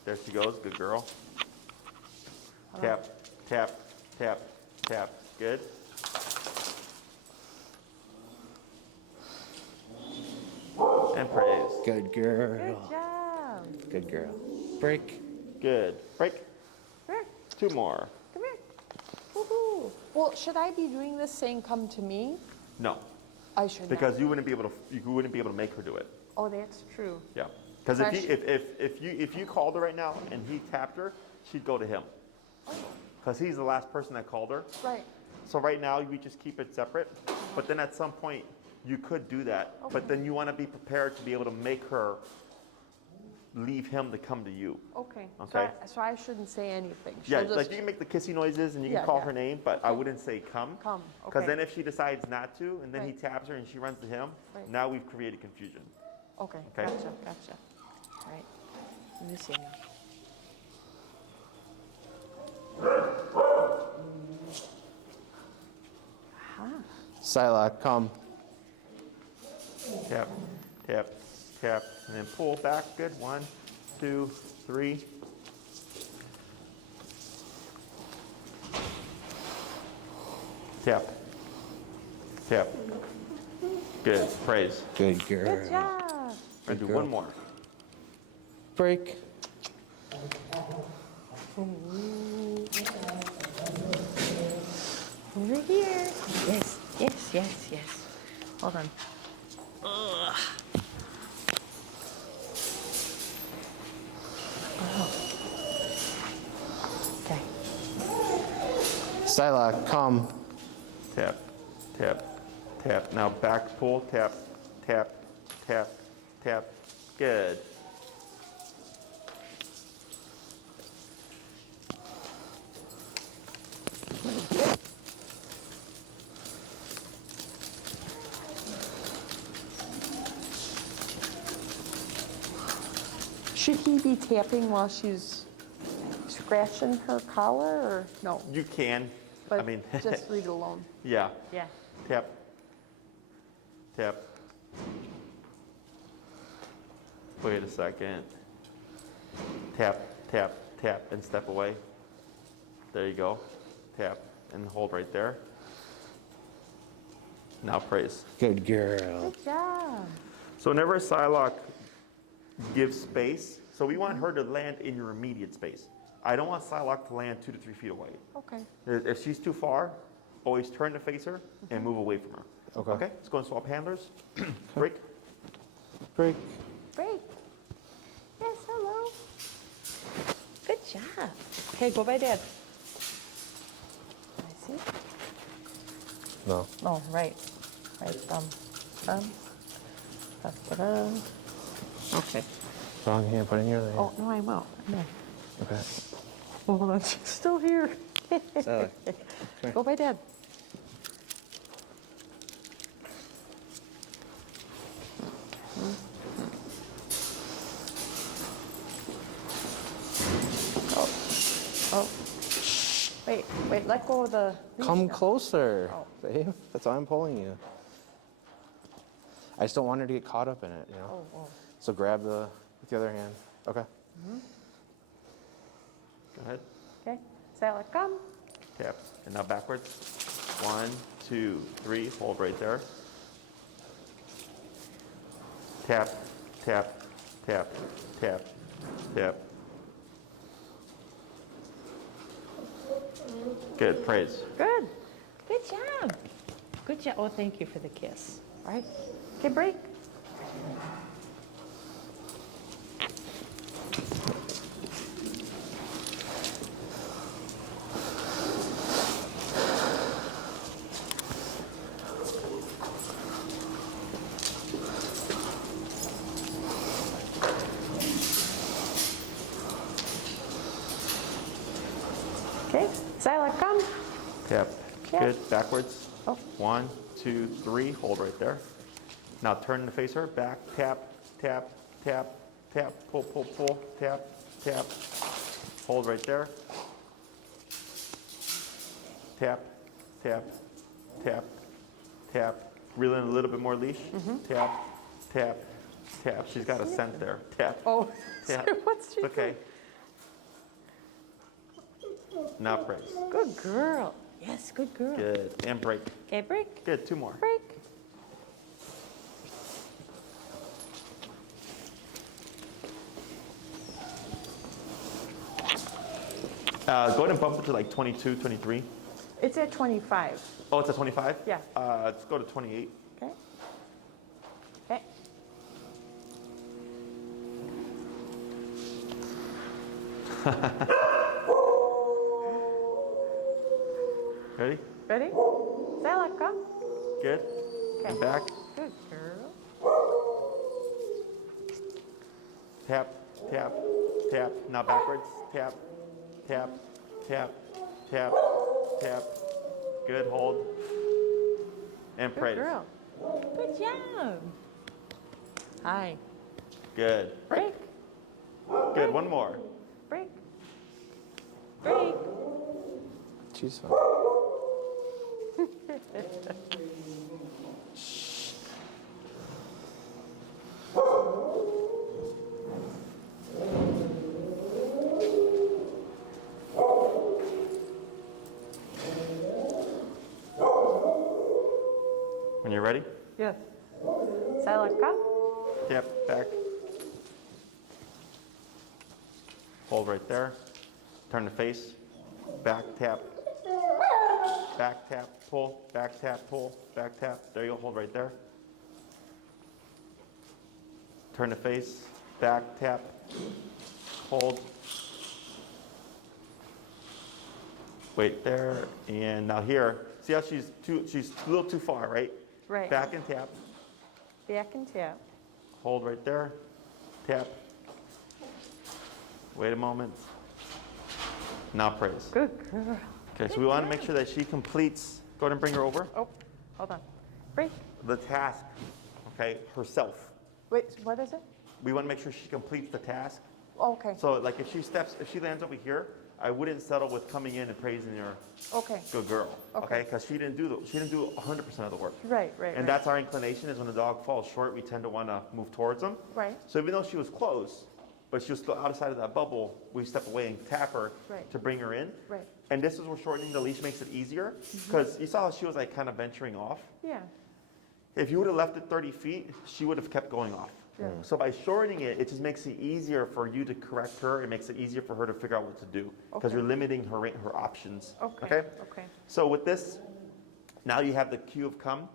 There she goes. Good girl. Tap, tap, tap, tap. Good. And praise. Good Good girl. job. Good girl. Break. Good. Break. Come here. 2 more. Come here. Woo-hoo. Well, should I be doing this saying come to me? No, I should not. because you wouldn't be able to make her do it. Oh, that's true. Yeah. Because Fresh. if you called her right now and he tapped her, she'd go to him. Because he's the last person that called her. Right. So right now we just keep it separate. But then at some point you could do that. Okay. But then you want to be prepared to be able to make her leave him to come to you. Okay. Okay. So I shouldn't say anything. Yeah, She'll like just you can make the kissy noises and you can Yeah, call yeah. her name, but I wouldn't say come. come. Because Okay. then if she decides not to, and then he Right. taps her and she runs to him, Right. now we've created confusion. Okay. Okay. Gotcha. All right. Let me see now. Aha. Psylocke, come. Tap, tap, tap, and then pull back. Good. 1, 2, 3. Tap, tap. Good. Praise. Good girl. Good job. And do girl. one more. Break. Over here. Yes. Hold on. Ugh. Oh. Okay. Psylocke, come. Tap, tap, tap. Now back pull. Tap, tap, tap, tap. Good. Should he be tapping while she's scratching her collar or no? You can. But I mean, just leave it alone. yeah. Yeah. Tap, tap. Wait a second. Tap, tap, tap, and step away. There you go. Tap and hold right there. Now praise. Good girl. Good job. So whenever Psylocke gives space, so we want her to land in your immediate space. I don't want Psylocke to land 2 to 3 feet away. Okay. If she's too far, always turn to face her and move away from her. Okay. Okay? Let's go and swap handlers. Break. Break. Great. Yes, hello. Good job. Okay, go by Dad. I see. No. Oh, right. Right thumb. Thumb. Da-da-da. Okay. Wrong hand, put in your other hand. Oh, no, I won't. No. Okay. Hold on, she's still here. Psylocke. Go by Dad. Oh. Wait, let go of the leash Come now. closer. Oh. Babe, that's why I'm pulling you. I just don't want her to get caught up in it, you know? Oh. So grab with the other hand. Okay. Go ahead. Okay, Psylocke, come. Tap. And now backwards. 1, 2, 3. Hold right there. Tap, tap, tap, tap, tap. Good. Praise. Good. Good job. Good job. Oh, thank you for the kiss. All right. Okay, break. Okay, Psylocke, come. Tap. Tap. Good. Backwards. Oh. 1, 2, 3. Hold right there. Now turn to face her. Back. Tap, tap, tap, tap. Pull, pull, pull. Tap, tap. Hold right there. Tap, tap, tap, tap. Reel in a little bit more leash. Tap, tap, tap. She's got a scent there. Tap. Oh, Tap. what's she Okay. Now praise. doing? Good girl. Yes, good girl. Good. And break. Okay, break. Good. 2 more. Break. Go ahead and bump it to like 22, 23. It's at 25. Oh, it's a 25? Yeah. Let's go to 28. Okay. Okay. Ready? Ready? Psylocke, go. Good. Okay. And back. Good girl. Tap, tap, tap. Now backwards. Tap, tap, tap, tap, tap. Good. Hold. And Good praise. girl. Good job. Hi. Good. Break. Good. One more. Break. Break. She's fine. When you're ready, Yes. Psylocke, go. tap, back. Hold right there. Turn the face. Back, tap. Back, tap, pull. Back, tap, pull. Back, tap. There you go. Hold right there. Turn the face. Back, tap. Hold. Wait there. And now here. See how she's a little too far, right? Right. Back and tap. Back and tap. Hold right there. Tap. Wait a moment. Now praise. Good girl. Okay, so we want to make sure that she completes. Go ahead and bring her over. Oh, hold on. Break. The task, okay, herself. Wait, what is it? We want to make sure she completes the task. Oh, okay. So, like, if she lands over here, I wouldn't settle with coming in and praising her Okay. good girl, Okay. okay? Because she didn't do 100% of the work. Right, right, And right. that's our inclination is when the dog falls short, we tend to want to move towards them. Right. So even though she was close, but she was still outside of that bubble, we step away and tap her Right. to bring her in. Right. And this is where shortening the leash makes it easier because you saw how she was like kind of venturing off. Yeah. If you would have left it 30 feet, she would have kept going off. Yeah. So by shortening it, it just makes it easier for you to correct her. It makes it easier for her to figure out what to do because Okay. you're limiting her options. Okay. Okay. So with this, now you have the cue of come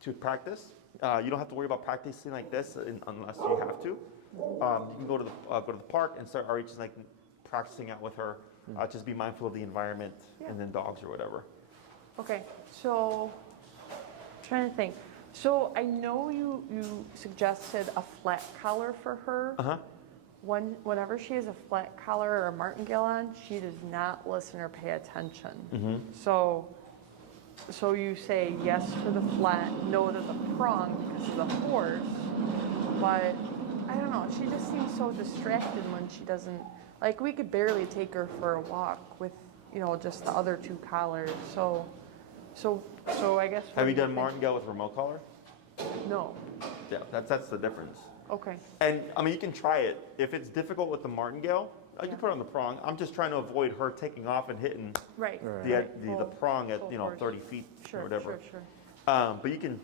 to practice. You don't have to worry about practicing like this unless you have to. You can go to the park and start already just like practicing out with her. Just be mindful of the environment and then dogs or whatever. Okay. So, trying to think. So I know you suggested a flat collar for her. Uh huh. Whenever she has a flat collar or a martingale on, she does not listen or pay attention. So you say yes to the flat, no to the prong because of the horse. But I don't know. She just seems so distracted when she doesn't. Like we could barely take her for a walk with just the other two collars. So I guess. Have you what do done think? martingale with remote collar? No. Yeah, that's the difference. Okay. And I mean, you can try it. If it's difficult with the martingale, you can put it on the prong. I'm just trying to avoid her taking off and hitting Right. the Full- prong at full force. 30 feet Sure. or whatever. Sure. But you can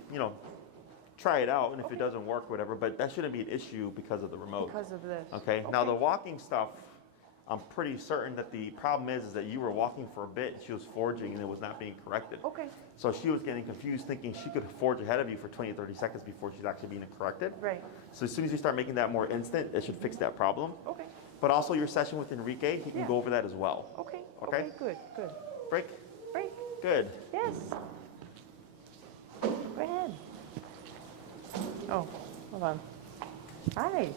try it out, and if it doesn't work, whatever. But that shouldn't be an issue because of the remote. Because of this. Okay. Now the walking stuff, I'm pretty certain that the problem is that you were walking for a bit and she was forging and it was not being corrected. Okay. So she was getting confused thinking she could forge ahead of you for 20 or 30 seconds before she's actually being corrected. Right. So as soon as you start making that more instant, it should fix that problem. Okay. But also your session with Enrique, he can Yeah. go over that as well. Okay. Okay. Good. Good. Break. Break. Good. Yes. Go ahead. Oh, hold on. Hi.